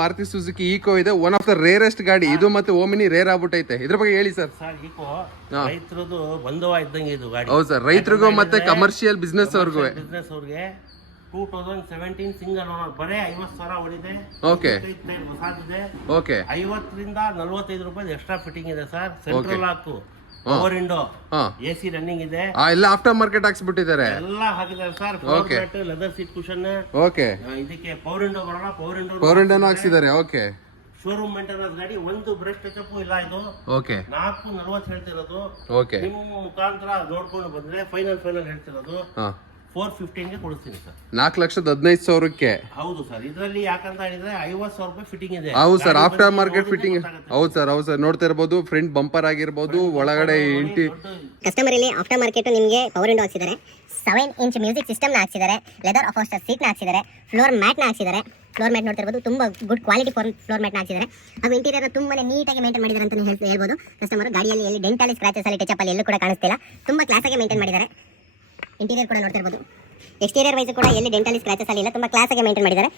Maruti Suzuki Eeco ಇದೆ, one of the rarest ಗಾಡಿ ಇದು. ಮತ್ತೆ ಓಮಿನಿ ರೇರ್ ಆಗ್ಬಿಟ್ಟೈತೆ, ಇದ್ರ ಬಗ್ಗೆ ಹೇಳಿ ಸರ್. ಈಕೋ ರೈತರದು ಬಂಧುವ ಇದ್ದಂಗೆ ಇದು ಗಾಡಿ. ಹೌದು ಸರ್, ರೈತರಿಗೂ ಮತ್ತೆ ಕಮರ್ಷಿಯಲ್ ಬಿಸ್ನೆಸ್ ಅವ್ರಿಗೆ 2017 ಸಿಂಗಲ್ ಓನರ್, ಬರೇ 50,000 ಹೊಡಿದೆ. ಓಕೆ ಹೊಸದಿದೆ. ಓಕೆ 50 ರಿಂದ 45 ರೂಪಾಯಿ ಎಕ್ಸ್ಟ್ರಾ ಫಿಟ್ಟಿಂಗ್ ಇದೆ sir. Central lock, power window, AC running ಇದೆ. ಎಲ್ಲ ಆಫ್ಟರ್ ಮಾರ್ಕೆಟ್ ಹಾಕ್ಸ್ಬಿಟ್ಟಿದ್ದಾರೆ, ಎಲ್ಲ ಹಾಕಿದ್ದಾರೆ sir. Floor mat, leather seat cushion. Okay ಇದಕ್ಕೆ ಪವರ್ ವಿಂಡೋ ಬರೋಣ, ಪವರ್ ವಿಂಡೋನ ಹಾಕ್ಸಿದ್ದಾರೆ. ಓಕೆ ಶೋರೂಮ್ ಮೇಂಟೆನೆನ್ಸ್ ಗಾಡಿ, ಒಂದು ಬ್ರೇಕ್ ಟಚಪ್ ಇಲ್ಲ ಇದು. ಓಕೆ 440 ಹೇಳ್ತಿರೋದು. ಓಕೆ ನಿಮ್ಮ ಮುಖಾಂತರ ನೋಡ್ಕೊಂಡು ಬಂದ್ರೆ ಫೈನಲ್ ಹೇಳ್ತಿರೋದು 415 ಗೆ ಕೊಡ್ತೀನಿ ಸರ್. 4,15,000ಕ್ಕೆ. ಹೌದು ಸರ್. ಇದರಲ್ಲಿ ಯಾಕಂತ ಹೇಳಿದ್ರೆ 50,000 ರೂಪಾಯಿ ಫಿಟ್ಟಿಂಗ್ ಇದೆ. ಹೌದು ಸರ್, ಆಫ್ಟರ್ ಮಾರ್ಕೆಟ್ ಫಿಟ್ಟಿಂಗ್. ಹೌದು ಸರ್, ಹೌದು ಸರ್, ನೋಡ್ತಾ ಇರ್ಬೋದು. ಫ್ರಂಟ್ ಬಂಪರ್ ಆಗಿರ್ಬೋದು, ಒಳಗಡೆ ಇಂಟಿ ಕಸ್ಟಮರ್ ಇಲ್ಲಿ ಆಫ್ಟರ್ ಮಾರ್ಕೆಟ್ ನಿಮಗೆ ಪವರ್ ವಿಂಡೋ ಹಾಕ್ಸಿದ್ದಾರೆ, 7 ಇಂಚ್ ಮ್ಯೂಸಿಕ್ ಸಿಸ್ಟಮ್ ನ ಹಾಕ್ಸಿದ್ದಾರೆ, ಲೆದರ್ ಅಫೋಸ್ಟರ್ ಸೀಟ್ ನ ಹಾಕ್ಸಿದ್ದಾರೆ, ಫ್ಲೋರ್ ಮ್ಯಾಟ್ ನ ಹಾಕ್ಸಿದ್ದಾರೆ. ಫ್ಲೋರ್ ಮ್ಯಾಟ್ ನೋಡ್ತಿರ್ಬೋದು, ತುಂಬಾ ಗುಡ್ ಕ್ವಾಲಿಟಿ ಫ್ಲೋರ್ ಮ್ಯಾಟ್ ನ ಹಾಕ್ಸಿದ್ದಾರೆ. ಹಾಗೂ ಇಂಟೀರಿಯರ್ ತುಂಬಾನೇ ನೀಟಾಗಿ ಮೇಂಟೈನ್ ಮಾಡಿದ್ದಾರೆ ಅಂತ ಹೇಳ್ಬೋದು. ಕಸ್ಟಮರ್ ಗಾಡಿಯಲ್ಲಿ ಎಲ್ಲಿ ಡೆಂಟಲ್ ಸ್ಕ್ರಾಚಸ್ ಅಲ್ಲಿ ಟಚ್ ಅಲ್ಲಿ ಎಲ್ಲೂ ಕೂಡ ಕಾಣಿಸ್ತಿಲ್ಲ, ತುಂಬಾ ಕ್ಲಾಸ್ ಆಗಿ ಮೇಂಟೈನ್ ಮಾಡಿದ್ದಾರೆ. ಇಂಟೀರಿಯರ್ ಕೂಡ ನೋಡ್ತಿರ್ಬೋದು, ಎಕ್ಸ್ಟೀರಿಯರ್ ವೈಸ್ ಕೂಡ ಎಲ್ಲಿ ಡೆಂಟಲ್ ಸ್ಕ್ರಾಚಸ್ ಅಲ್ಲಿ ಇಲ್ಲ, ತುಂಬಾ ಕ್ಲಾಸ್ ಆಗಿ ಮೇಂಟೈನ್ ಮಾಡಿದ್ದಾರೆ.